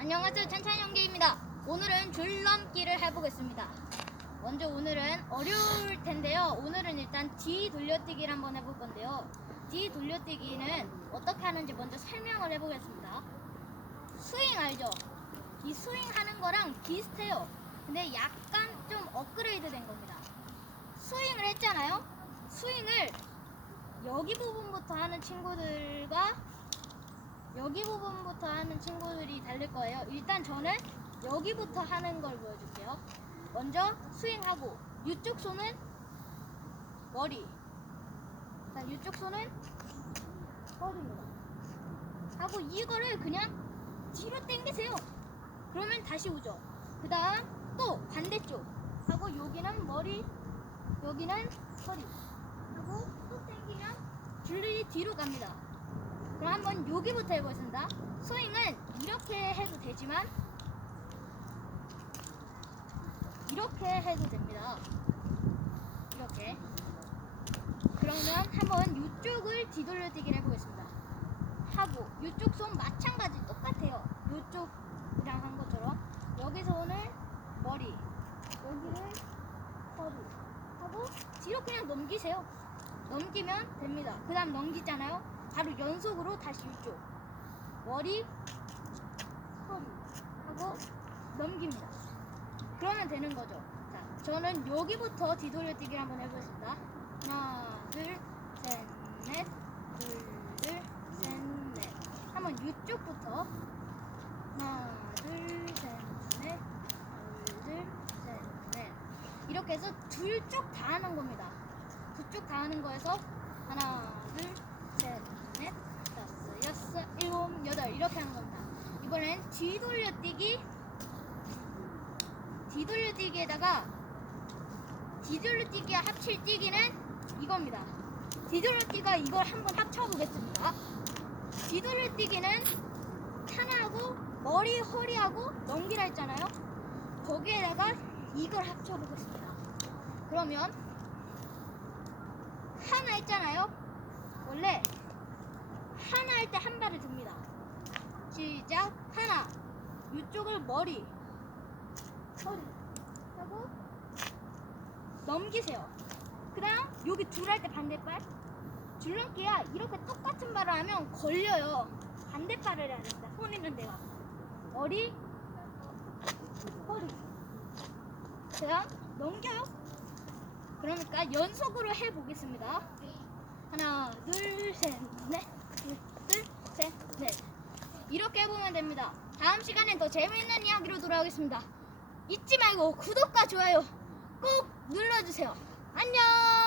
안녕하세요 찬찬연기입니다. 오늘은 줄넘기를 해보겠습니다. 먼저 오늘은 어려울 텐데요. 오늘은 일단 뒤 돌려뛰기를 한번 해볼 건데요. 뒤 돌려뛰기는 어떻게 하는지 먼저 설명을 해보겠습니다. 스윙 알죠? 이 스윙 하는 거랑 비슷해요. 근데 약간 좀 업그레이드 된 겁니다. 스윙을 했잖아요. 스윙을 여기 부분부터 하는 친구들과 여기 부분부터 하는 친구들이 달릴 거예요. 일단 저는 여기부터 하는 걸 보여줄게요. 먼저 스윙하고 이쪽 손은 머리. 자, 이쪽 손은 허리입니다. 하고 이거를 그냥 뒤로 당기세요. 그러면 다시 오죠. 그 다음 또 반대쪽 하고 여기는 머리, 여기는 허리. 하고 또 당기면 줄이 뒤로 갑니다. 그럼 한번 여기부터 해보겠습니다. 스윙은 이렇게 해도 되지만 이렇게 해도 됩니다. 이렇게. 그러면 한번 이쪽을 뒤돌려뛰기를 해보겠습니다. 하고 이쪽 손 마찬가지 똑같아요. 이쪽이랑 한 것처럼 여기서 오늘 머리, 여기를 허리 하고 뒤로 그냥 넘기세요. 넘기면 됩니다. 그 다음 넘기잖아요. 바로 연속으로 다시 이쪽 머리, 허리 하고 넘깁니다. 그러면 되는 거죠. 자, 저는 여기부터 뒤돌려 뛰기를 한번 해보겠습니다. 하나, 둘, 셋, 넷, 둘, 둘, 셋, 넷. 한번 이쪽부터 하나, 둘, 셋, 넷, 둘, 둘, 셋, 넷. 이렇게 해서 둘 쪽 다 하는 겁니다. 두 쪽 다 하는 거에서 하나, 둘, 셋, 넷, 다섯, 여섯, 일곱, 여덟 이렇게 하는 겁니다. 이번엔 뒤돌려뛰기 뒤돌려뛰기에다가 뒤돌려뛰기와 합칠 뛰기는 이겁니다. 뒤돌려뛰기가 이걸 한번 합쳐보겠습니다. 뒤돌려뛰기는 하나하고 머리, 허리하고 넘기라 했잖아요. 거기에다가 이걸 합쳐보겠습니다. 그러면 하나 했잖아요. 원래 하나 할 때 한 발을 듭니다. 시작 하나 이쪽을 머리 허리 하고 넘기세요. 그다음 여기 둘할때 반대발 줄넘기야 이렇게 똑같은 발을 하면 걸려요. 반대발을 해야 됩니다. 손 있는 데가 머리 허리 그다음 넘겨요. 그러니까 연속으로 해 보겠습니다. 하나 둘 셋 넷 둘, 둘, 셋, 넷 이렇게 해보면 됩니다. 다음 시간엔 더 재미있는 이야기로 돌아오겠습니다. 잊지 말고 구독과 좋아요 꼭 눌러주세요. 안녕!